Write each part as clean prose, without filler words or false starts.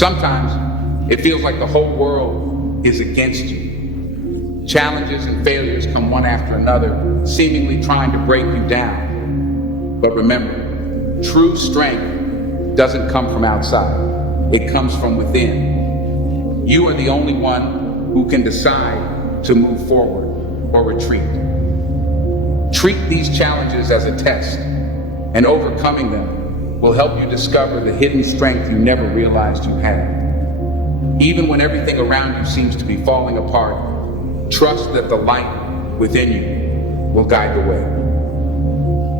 Sometimes it feels like the whole world is against you. Challenges and failures come one after another, seemingly trying to break you down. But remember, true strength doesn't come from outside. It comes from within. You are the only one who can decide to move forward or retreat. Treat these challenges as a test, and overcoming them will help you discover the hidden strength you never realized you had. Even when everything around you seems to be falling apart, trust that the light within you will guide the way.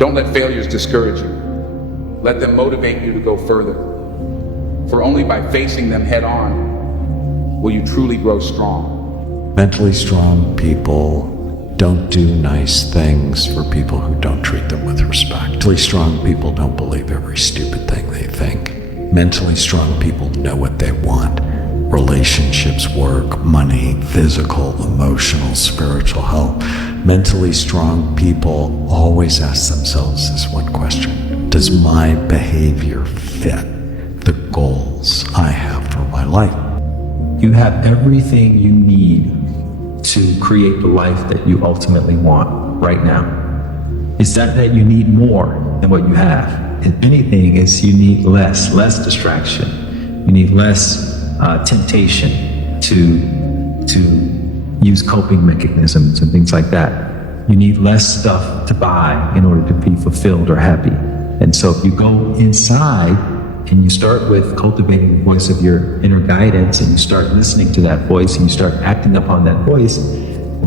Don't let failures discourage you. Let them motivate you to go further. For only by facing them head on will you truly grow strong. Mentally strong people don't do nice things for people who don't treat them with respect. Mentally strong people don't believe every stupid thing they think. Mentally strong people know what they want. Relationships, work, money, physical, emotional, spiritual health. Mentally strong people always ask themselves this one question: does my behavior fit the goals I have for my life? You have everything you need to create the life that you ultimately want right now. It's not that you need more than what you have. If anything, it's you need less distraction. You need less temptation to use coping mechanisms and things like that. You need less stuff to buy in order to be fulfilled or happy. And so if you go inside and you start with cultivating the voice of your inner guidance, and you start listening to that voice, and you start acting upon that voice,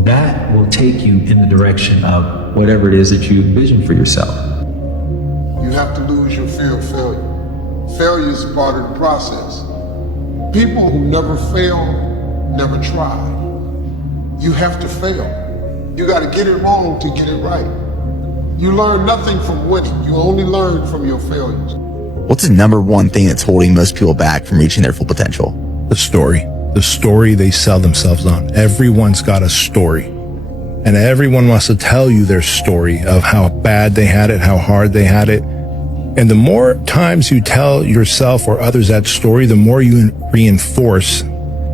that will take you in the direction of whatever it is that you envision for yourself. You have to lose your fear of failure. Failure is part of the process. People who never fail, never try. You have to fail. You got to get it wrong to get it right. You learn nothing from winning. You only learn from your failures. What's the number one thing that's holding most people back from reaching their full potential? The story. The story they sell themselves on. Everyone's got a story. And everyone wants to tell you their story of how bad they had it, how hard they had it. And the more times you tell yourself or others that story, the more you reinforce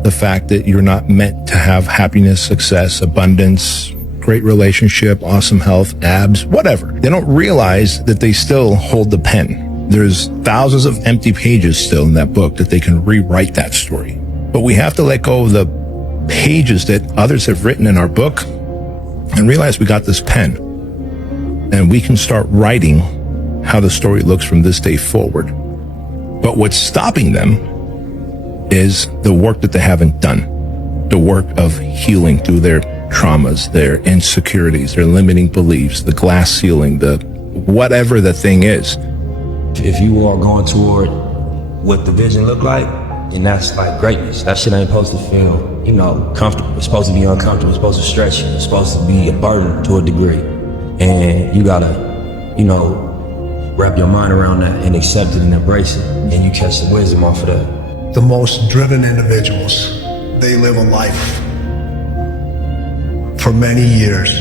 the fact that you're not meant to have happiness, success, abundance, great relationship, awesome health, abs, whatever. They don't realize that they still hold the pen. There's thousands of empty pages still in that book that they can rewrite that story. But we have to let go of the pages that others have written in our book and realize we got this pen. And we can start writing how the story looks from this day forward. But what's stopping them is the work that they haven't done. The work of healing through their traumas, their insecurities, their limiting beliefs, the glass ceiling, the whatever the thing is. If you are going toward what the vision look like, and that's like greatness. That shit ain't supposed to feel, comfortable. It's supposed to be uncomfortable. It's supposed to stretch you. It's supposed to be a burden to a degree. And you gotta, wrap your mind around that and accept it and embrace it. And you catch the wisdom off of that. The most driven individuals, they live a life for many years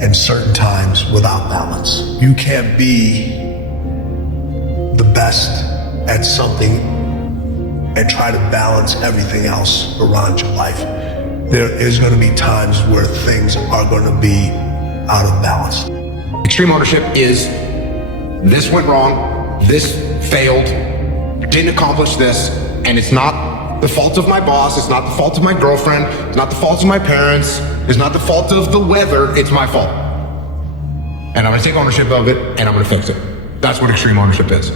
and certain times without balance. You can't be the best at something and try to balance everything else around your life. There is going to be times where things are going to be out of balance. Extreme ownership is, this went wrong, this failed, didn't accomplish this, and it's not the fault of my boss, it's not the fault of my girlfriend, it's not the fault of my parents, it's not the fault of the weather, it's my fault. And I'm gonna take ownership of it, and I'm gonna fix it. That's what extreme ownership is.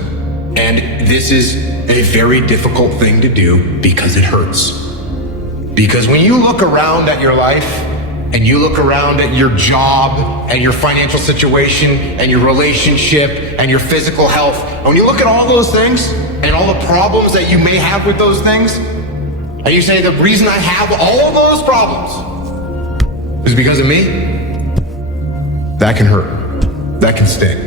And this is a very difficult thing to do because it hurts. Because when you look around at your life, and you look around at your job, and your financial situation, and your relationship, and your physical health, and when you look at all those things, and all the problems that you may have with those things, and you say, the reason I have all of those problems is because of me, that can hurt. That can sting.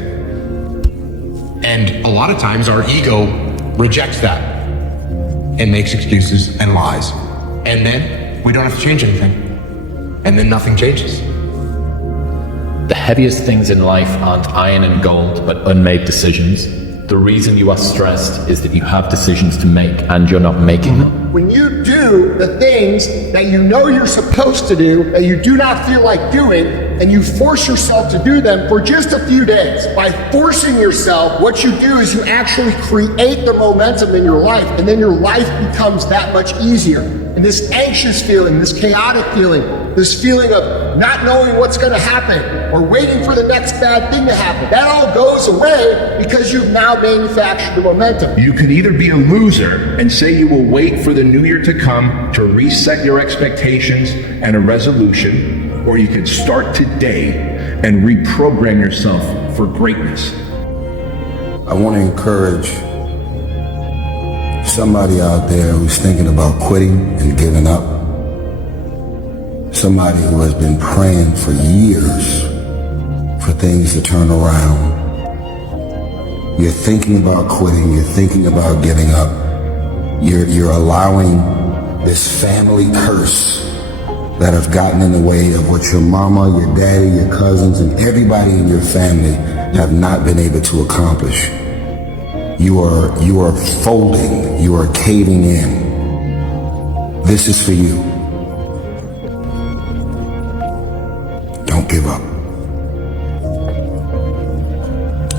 And a lot of times our ego rejects that and makes excuses and lies. And then we don't have to change anything. And then nothing changes. The heaviest things in life aren't iron and gold, but unmade decisions. The reason you are stressed is that you have decisions to make and you're not making them. When you do the things that you know you're supposed to do, that you do not feel like doing, and you force yourself to do them for just a few days, by forcing yourself, what you do is you actually create the momentum in your life, and then your life becomes that much easier. And this anxious feeling, this chaotic feeling, this feeling of not knowing what's going to happen or waiting for the next bad thing to happen, that all goes away because you've now manufactured the momentum. You could either be a loser and say you will wait for the new year to come to reset your expectations and a resolution, or you could start today and reprogram yourself for greatness. I want to encourage somebody out there who's thinking about quitting and giving up. Somebody who has been praying for years for things to turn around. You're thinking about quitting, you're thinking about giving up. You're allowing this family curse that have gotten in the way of what your mama, your daddy, your cousins, and everybody in your family have not been able to accomplish. You are folding, you are caving in. This is for you. Don't give up.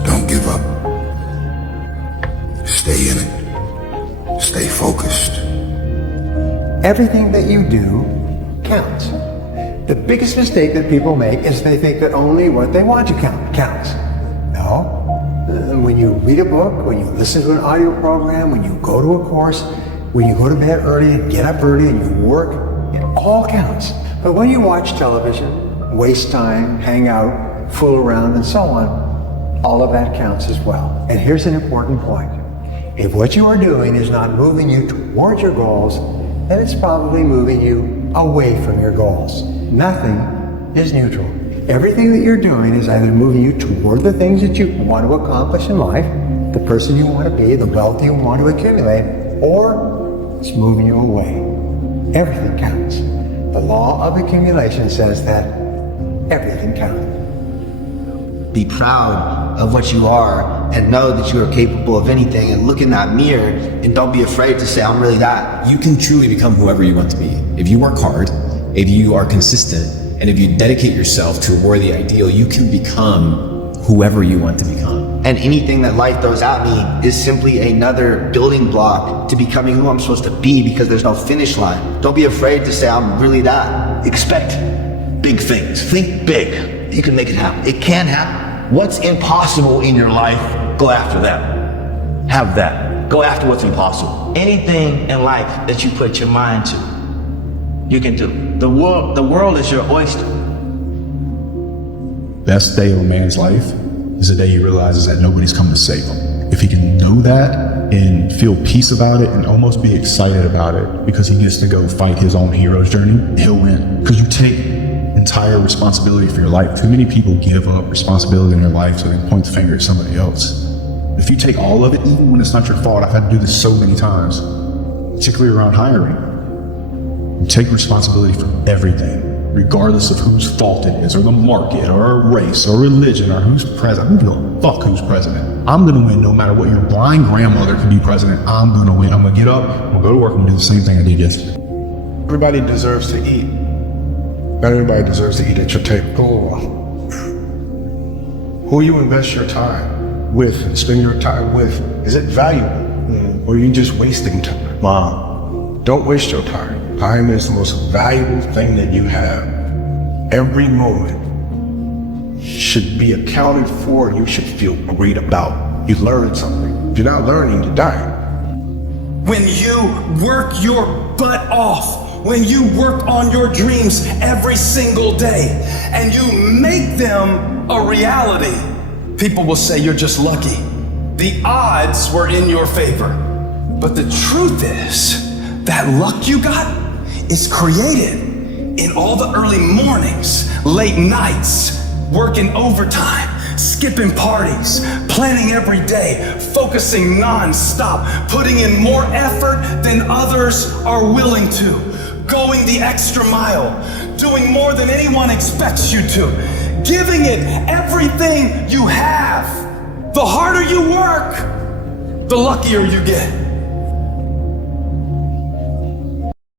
Don't give up. Stay in it. Stay focused. Everything that you do counts. The biggest mistake that people make is they think that only what they want to count counts. No. When you read a book, when you listen to an audio program, when you go to a course, when you go to bed early and get up early and you work, it all counts. But when you watch television, waste time, hang out, fool around, and so on, all of that counts as well. And here's an important point. If what you are doing is not moving you towards your goals, then it's probably moving you away from your goals. Nothing is neutral. Everything that you're doing is either moving you toward the things that you want to accomplish in life, the person you want to be, the wealth you want to accumulate, or it's moving you away. Everything counts. The law of accumulation says that everything counts. Be proud of what you are and know that you are capable of anything, and look in that mirror and don't be afraid to say, I'm really that. You can truly become whoever you want to be. If you work hard, if you are consistent, and if you dedicate yourself to a worthy ideal, you can become whoever you want to become. And anything that life throws at me is simply another building block to becoming who I'm supposed to be, because there's no finish line. Don't be afraid to say, I'm really that. Expect big things. Think big. You can make it happen. It can happen. What's impossible in your life, go after that. Have that. Go after what's impossible. Anything in life that you put your mind to, you can do. The world is your oyster. Best day of a man's life is the day he realizes that nobody's come to save him. If he can know that and feel peace about it and almost be excited about it because he gets to go fight his own hero's journey, he'll win. Because you take entire responsibility for your life. Too many people give up responsibility in their life so they can point the finger at somebody else. If you take all of it, even when it's not your fault, I've had to do this so many times, particularly around hiring. You take responsibility for everything, regardless of whose fault it is, or the market, or a race, or religion, or who's president. I don't give a fuck who's president. I'm gonna win no matter what your blind grandmother can be president. I'm gonna win. I'm gonna get up, I'm gonna go to work, and do the same thing I did yesterday. Everybody deserves to eat. Not everybody deserves to eat at your table. Who you invest your time with and spend your time with, is it valuable? Or are you just wasting time? Mom, don't waste your time. Time is the most valuable thing that you have. Every moment should be accounted for. You should feel great about. You learned something. If you're not learning, you're dying. When you work your butt off, when you work on your dreams every single day, and you make them a reality, people will say you're just lucky. The odds were in your favor. But the truth is, that luck you got is created in all the early mornings, late nights, working overtime, skipping parties, planning every day, focusing non-stop, putting in more effort than others are willing to, going the extra mile, doing more than anyone expects you to, giving it everything you have. The harder you work, the luckier you get.